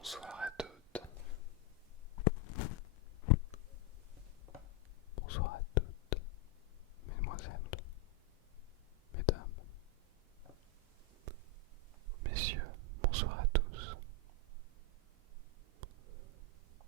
Bonsoir à toutes, bonsoir à toutes, mesdemoiselles, mesdames, messieurs, bonsoir à tous.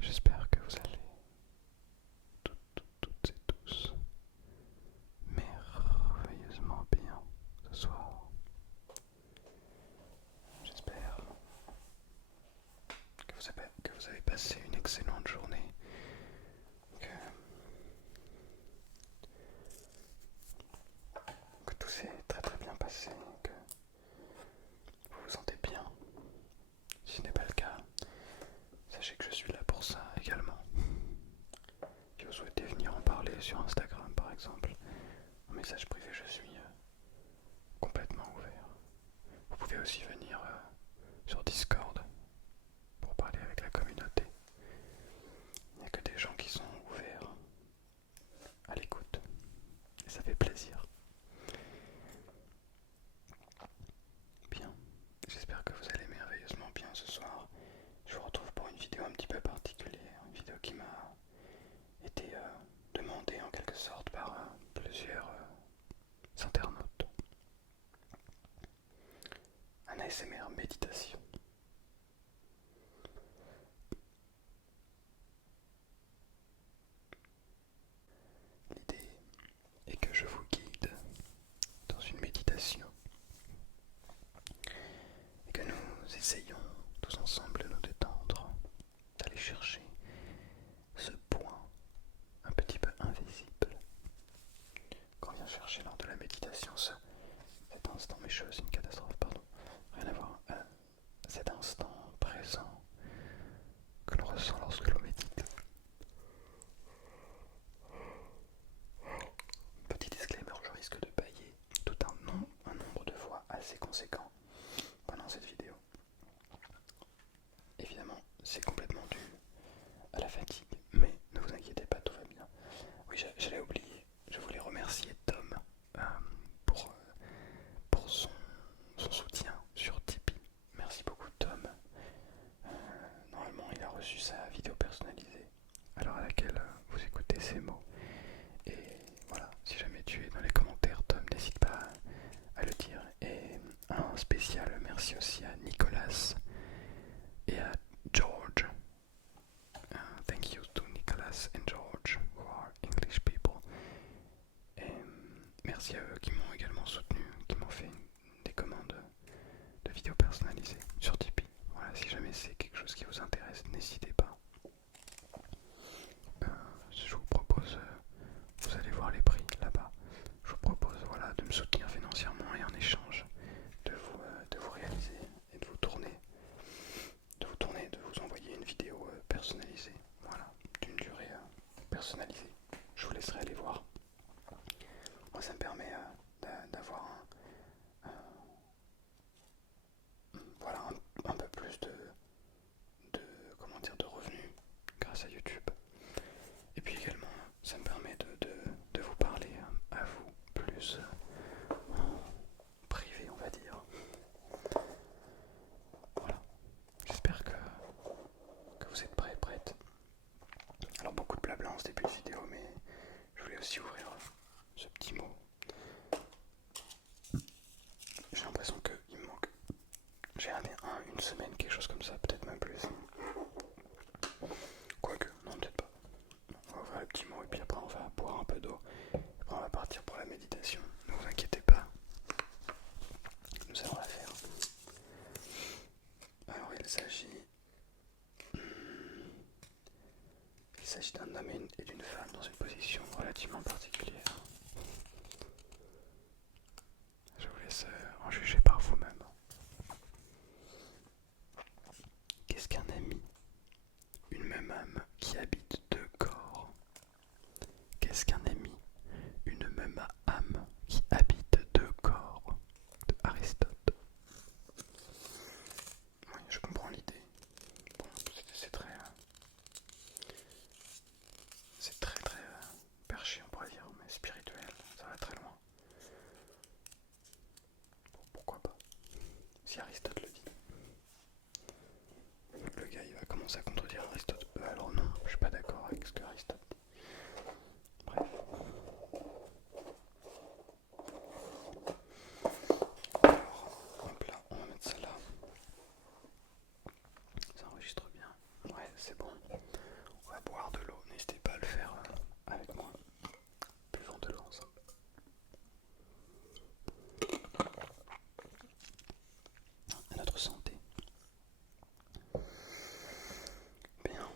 J'espère que vous allez toutes et tous merveilleusement bien ce soir. J'espère que vous avez passé une excellente journée, que tout s'est très très bien passé, que vous vous sentez bien. Si ce n'est pas le cas, sachez que je suis là pour ça également. Si vous souhaitez venir en parler sur Instagram par exemple, en message privé, je suis complètement ouvert. Vous pouvez aussi venir sur Discord pour parler avec la communauté. Il n'y a que des gens qui sont ouverts à l'écoute et ça fait plaisir. Bien, j'espère que vous allez merveilleusement bien ce soir. Je vous retrouve pour une vidéo un petit peu particulière, une vidéo qui m'a été demandée en quelque sorte par plusieurs internautes. Un ASMR méditation. L'idée est que je vous guide dans une méditation et que nous essayons tous ensemble de nous détendre, d'aller chercher ce point un petit peu invisible qu'on vient chercher lors de la méditation, cet instant, mais c'est une catastrophe, pardon, rien à voir, cet instant présent que l'on ressent lorsque l'on médite. Petit disclaimer, je risque de bailler tout un nombre de fois assez conséquent pendant cette vidéo. Évidemment, c'est complètement dû à la fatigue, mais ne vous inquiétez pas, tout va bien. Oui, j'allais oublier, je voulais remercier Tom pour son soutien sur Tipeee. Merci beaucoup Tom. Normalement, il a reçu sa vidéo personnalisée à l'heure à laquelle vous écoutez ces mots. Et voilà, si jamais tu es dans les commentaires, Tom, n'hésite pas à le dire. Et un spécial merci aussi à Nicolas et à George. Thank you to Nicolas and George, who are English people. Et merci à eux qui m'ont également soutenu, qui m'ont fait des commandes de vidéos personnalisées sur Tipeee. Voilà, si jamais c'est quelque chose qui vous intéresse, n'hésitez pas. Je vous propose, vous allez voir les prix là-bas. Je vous propose de me soutenir financièrement et en échange de vous réaliser et de vous envoyer une vidéo personnalisée. Voilà, d'une durée personnalisée. Je vous laisserai aller voir. Moi, ça me permet d'avoir un peu plus de revenus grâce à YouTube. Et puis également, ça me permet de vous parler à vous plus privé, on va dire. Voilà, j'espère que vous êtes prêts et prêtes. Alors beaucoup de blabla en ce début de vidéo, mais je voulais aussi ouvrir ce petit mot. J'ai l'impression qu'il me manque. J'ai une semaine, quelque chose comme ça, peut-être même plus. Quoique, non, peut-être pas. On va ouvrir le petit mot et puis après on va boire un peu d'eau. Et après on va partir pour la méditation. Ne vous inquiétez pas. Nous allons la faire. Alors il s'agit d'un homme et d'une femme dans une position relativement particulière. Je vous laisse en juger par vous-même. Qu'est-ce qu'un ami? Une même âme qui habite deux corps. Qu'est-ce qu'un ami? Une même âme qui habite deux corps. De Aristote. Oui, je comprends l'idée. Bon, c'est très très perché, on pourrait dire, mais spirituel, ça va très loin. Bon, pourquoi pas? Si Aristote le dit. Le gars, ça contredire Aristote. Alors non, je suis pas d'accord avec ce que Aristote dit. Bref. Alors, hop là, on va mettre ça là. Ça enregistre bien. Ouais, c'est bon. On va boire de l'eau. N'hésitez pas à le faire avec moi. Buvons de l'eau ensemble. À notre santé. Bien.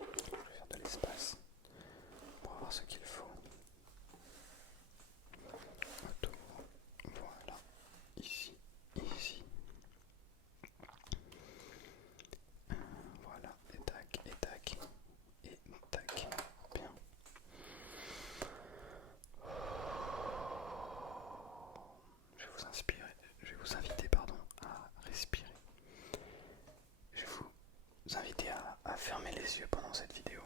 Je vais faire de l'espace pour avoir ce qu'il faut. Autour. Voilà. Ici. Ici. Voilà. Et tac. Et tac. Et tac. Bien. Je vais vous inviter à respirer. Je vais vous inviter à fermer les yeux pendant cette vidéo.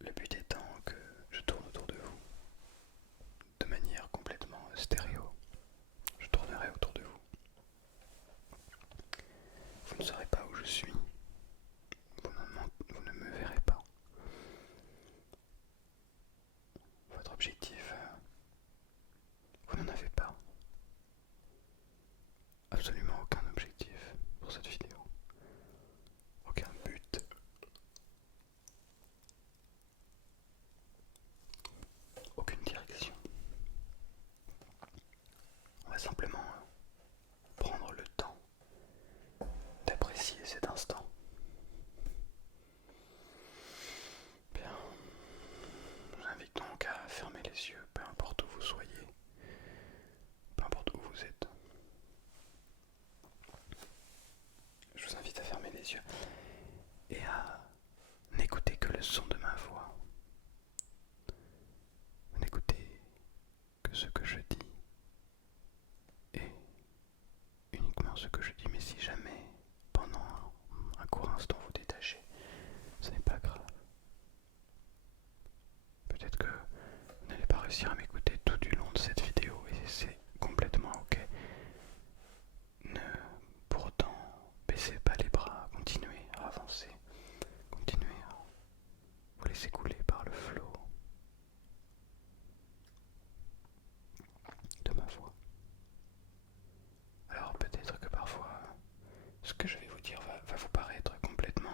Le but étant que je tourne autour de vous de manière complètement stéréo. Je tournerai autour de vous. Vous ne saurez pas où je suis. Vous ne me verrez pas. Votre objectif, vous n'en avez pas. Absolument aucun objectif pour cette vidéo. Aucun but. Aucune direction. On va simplement prendre le temps d'apprécier cet instant. Bien. Je vous invite donc à fermer les yeux, peu importe où vous soyez, peu importe où vous êtes. Je vous invite à fermer les yeux et à n'écouter que le son de ma voix. N'écoutez que ce que je dis et uniquement ce que je dis. Mais si jamais, pendant un court instant, vous détachez, ce n'est pas grave. Peut-être que vous n'allez pas réussir à m'écouter tout du long de cette vidéo et c'est complètement ok. Ne pour autant baissez pas les bras, continuez à avancer, continuez à vous laisser couler par le flot de ma voix. Alors peut-être que parfois ce que je vais vous dire va vous paraître complètement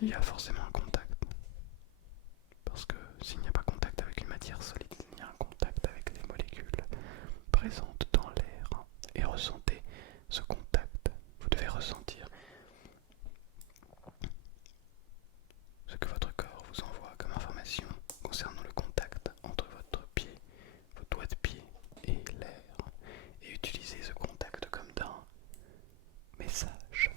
il y a forcément un contact. Parce que s'il n'y a pas contact avec une matière solide, il y a un contact avec des molécules présentes dans l'air. Et ressentez ce contact. Vous devez ressentir ce que votre corps vous envoie comme information concernant le contact entre votre pied, vos doigts de pied et l'air. Et utilisez ce contact comme d'un message.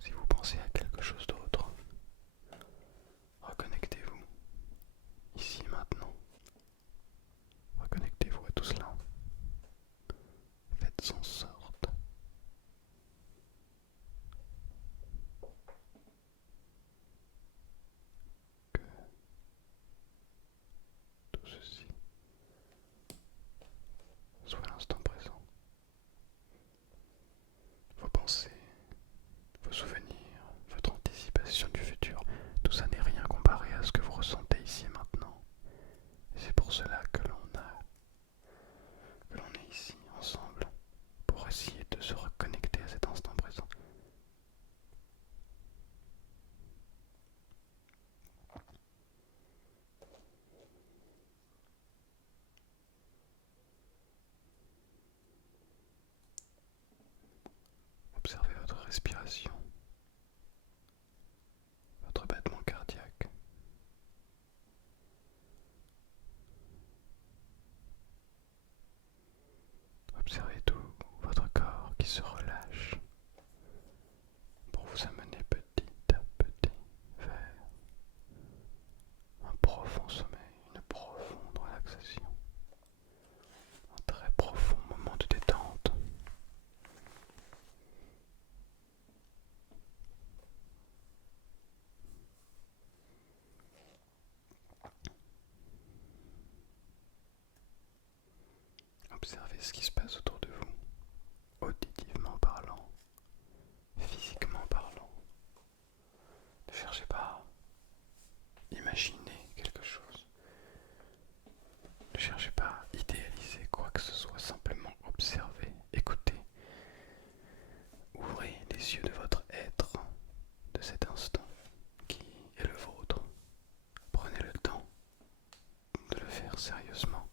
Si vous pensez à quelque chose d'autre, reconnectez-vous, ici et maintenant. Reconnectez-vous à tout cela. Faites en sorte que tout ceci soit l'instant présent. Vos pensées, vos souvenirs, votre anticipation du futur, tout ça n'est rien comparé à ce que vous ressentez ici et maintenant. Et c'est pour cela que l'on est ici ensemble, pour essayer de se reconnecter à cet instant présent. Observez votre respiration, votre battement cardiaque. Observez tout votre corps qui se relâche pour vous amener petit à petit vers un profond sommeil, une profonde relaxation, un très profond moment de détente. Observez ce qui se passe autour de vous, auditivement parlant, physiquement parlant. Ne cherchez pas à imaginer quelque chose. Ne cherchez pas à idéaliser quoi que ce soit, simplement observez, écoutez. Ouvrez les yeux de votre être, de cet instant qui est le vôtre. Prenez le temps de le faire sérieusement.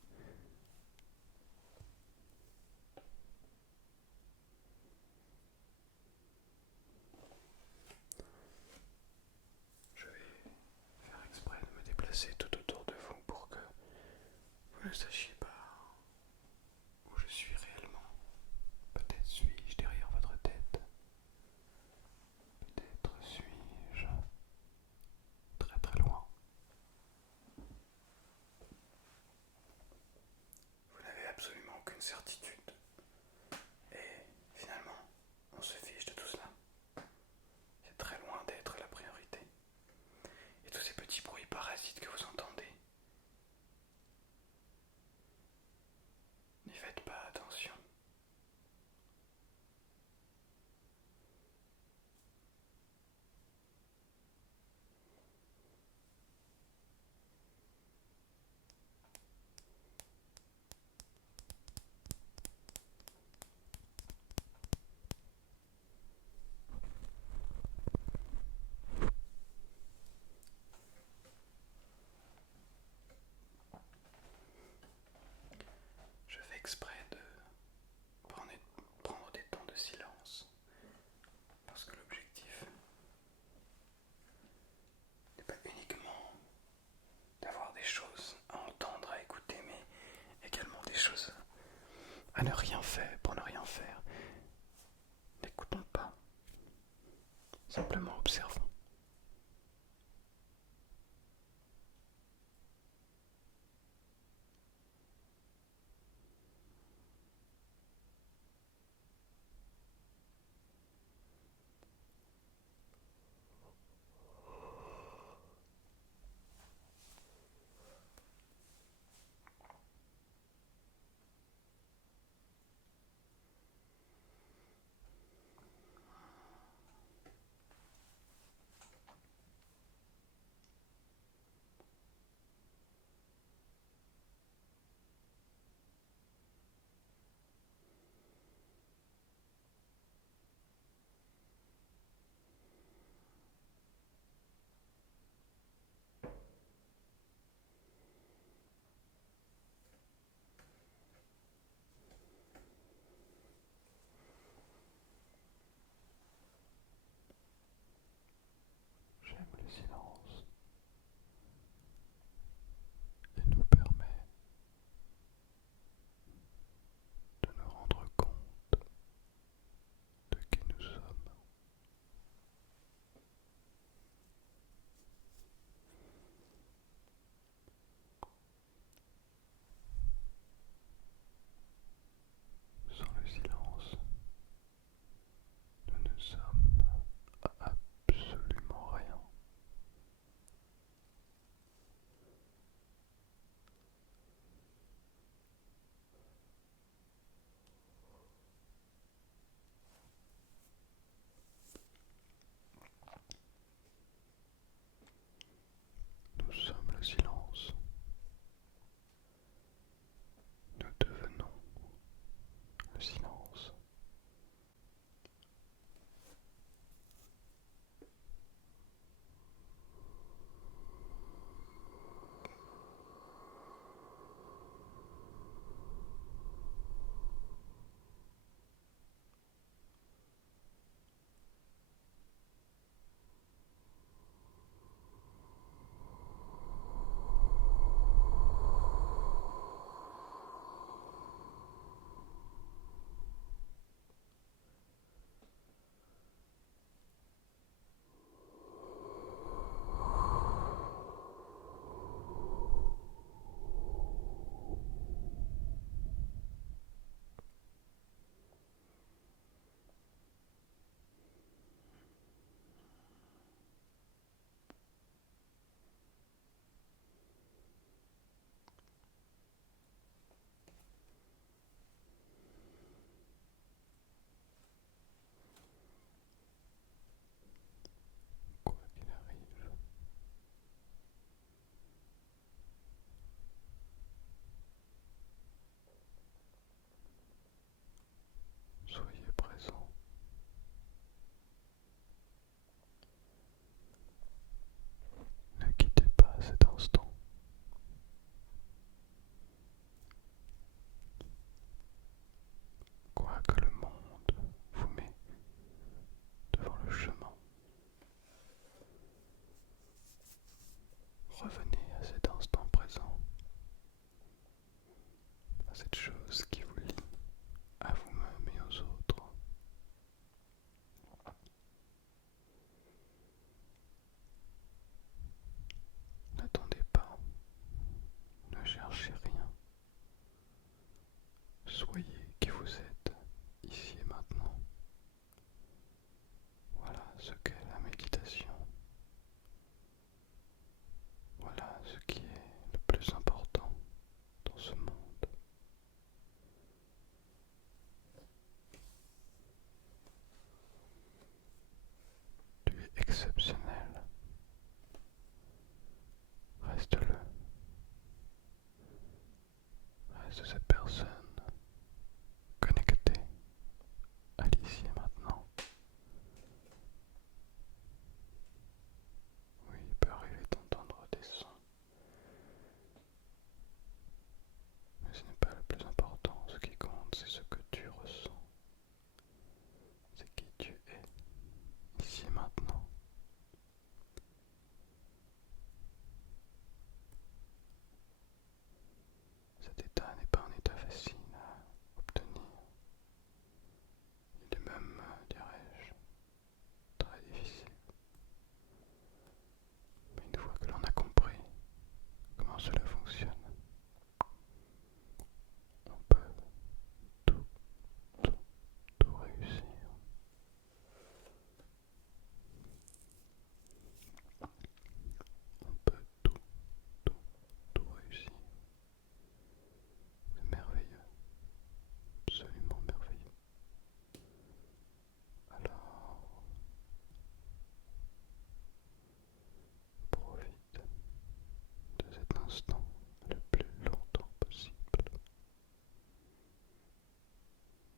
Je vais faire exprès de me déplacer tout autour de vous pour que vous ne sachiez pas où je suis réellement. Peut-être suis-je derrière votre tête. Peut-être suis-je très très loin. Vous n'avez absolument aucune certitude. Et finalement, on se fiche de tout cela. C'est très loin d'être la priorité. Et tous ces petits bruits parasites que vous entendez, n'y faites pas attention. Je fais exprès de prendre des temps de silence, parce que l'objectif n'est pas uniquement d'avoir des choses à entendre, à écouter, mais également des choses à ne rien faire, pour ne rien faire. N'écoutons pas, simplement observons.